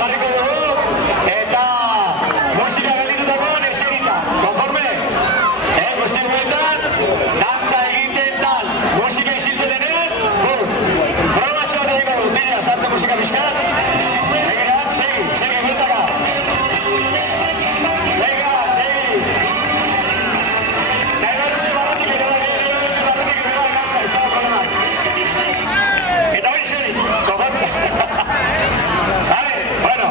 jarriko dugu eta musika gelditutako eserita. Konforme? Guzti bueltan, dantza egiten tal, musika isiltzen denean, probatxo bat egin dugu, tira, sartu musika pixkat. Venga, segi, bueltaka. Venga, segi. Nahi duzu barrutik edo gasa, ez dago problemak. Eta hori seri, konforme? Vale, bueno,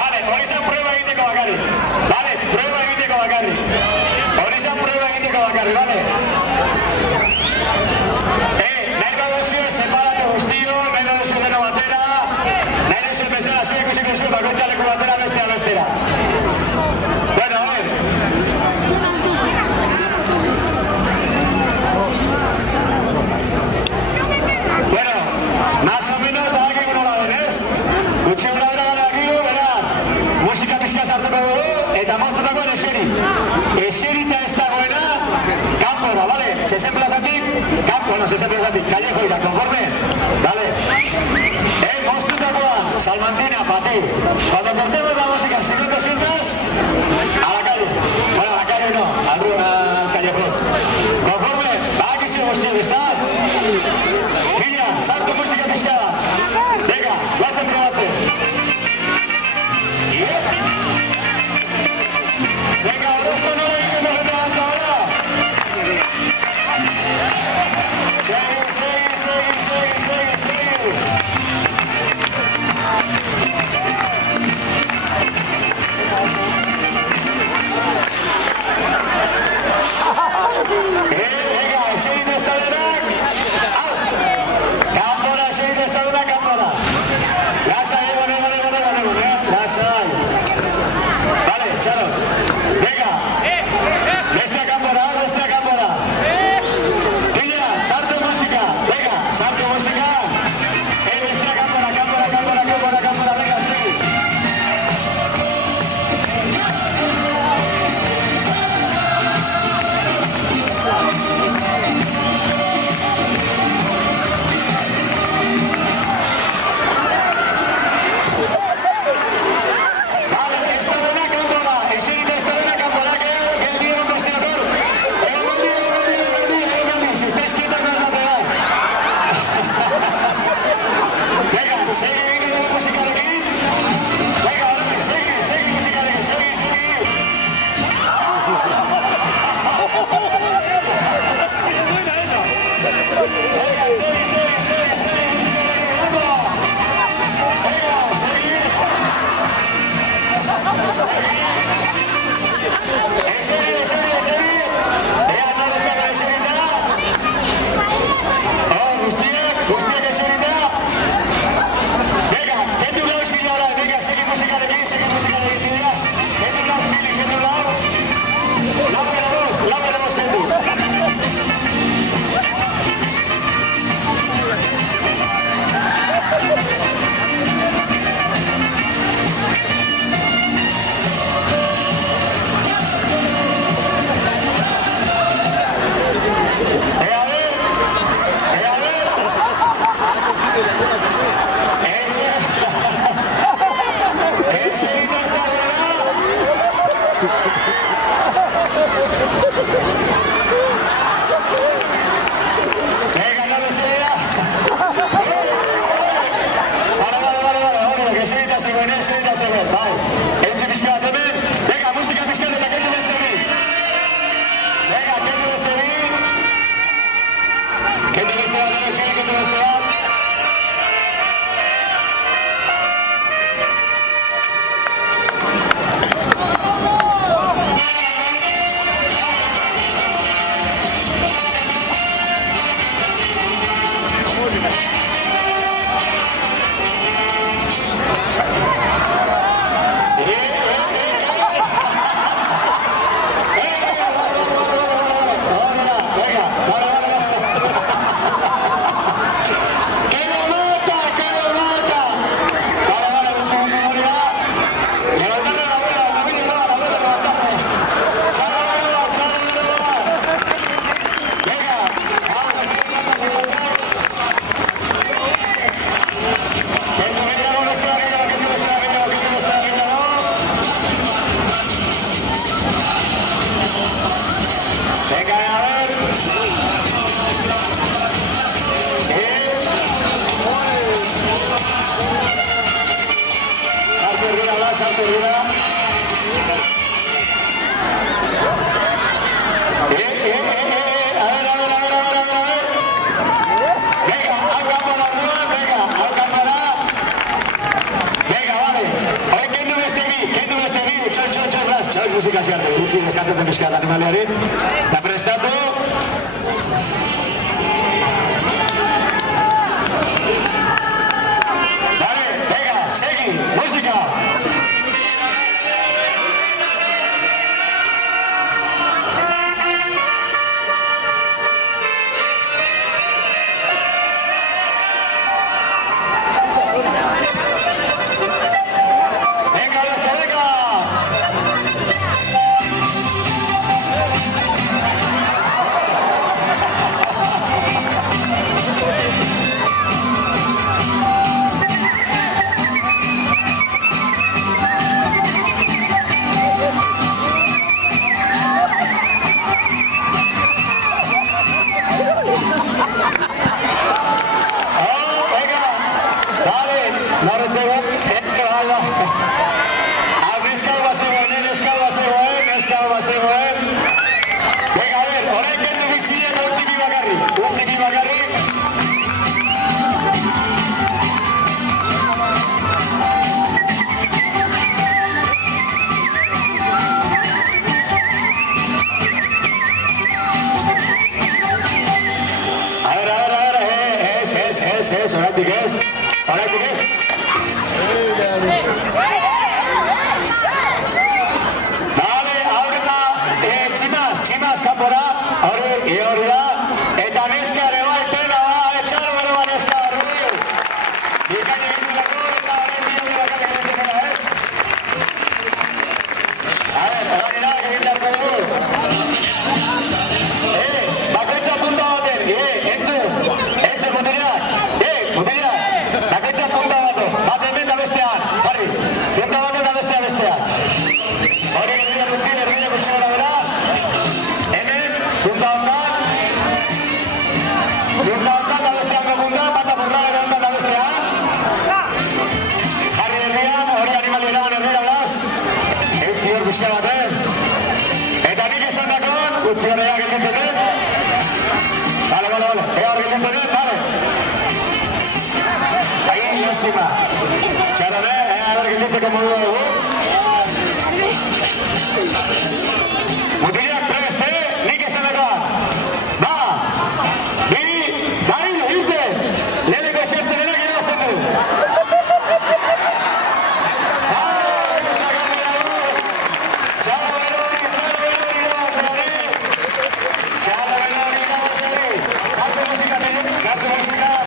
vale, hori zen prueba egiteko bakarrik. Vale, prueba egiteko bakarrik. Hori zen prueba egiteko bakarrik, vale? Nahi baduzu, separatu guztio, nahi baduzu deno batera, nahi duzu bezala, zu ikusiko zu, bakoitzaleku batera, bestea, bestera. Bueno, a ver. Bueno, más o menos badakik nola den, ez? Gutxi gura bera badakigu, beraz, musika pixka sartuko dugu, eta moztutakoen eseri. Eserita ez dagoena, kanpora, vale? 60 plazatik, bueno, 60 plazatik, kallejoira, konforme? Vale? Moztutakoa, Salmantina, para ti. Cuando cortemos la música, si no te sientas, a la calle. Bueno, a la calle no, al callejón. Konforme? Badakizu guztiak, ezta? Tira, sartu musika pixka. Venga, guazen probatzen. Venga, Orozco nola egiten dugu dantza ahora. Segi. Venga, esegin ez daudenak, out! Kanpora, esegin ez daudenak, kanpora. Lasai, egon, lasai. Vale, txaro. Venga, bestea kanpora. Tira, sartu musika. Venga, sartu musika. Bestea kanpora, venga, segi. eskatzen zen pixkat animaliari. Eta prestatu. Dale, venga, segi, música. Horretik ez. Dale, aurreta, tximaz kanpora, hori da, eta neskare bai, pena ba, etxalo bero ba neska, Rubio. Bikaini ginturako eta horren bide bakarrik egitzen ez. Hori da, egin beharko dugu. Bakoitza punta baten, entzun mutilak. Mutila, bakoitza punta bat hemen da bestean, jarri, punta bat da bestean. Hori erdiak utzi gara bera, hemen, punta hondan da bestean punta, bata punta hondan da bestean. Jarri erdian, hori animali eraman erdian las, eutzi hor bizka baten. Eta nik esan dakon, utzi hori egin dintzeten. Bale, ega hori egin dintzeten, bale. Lástima. Txarone, a ver qué dice como luego. Mutilla.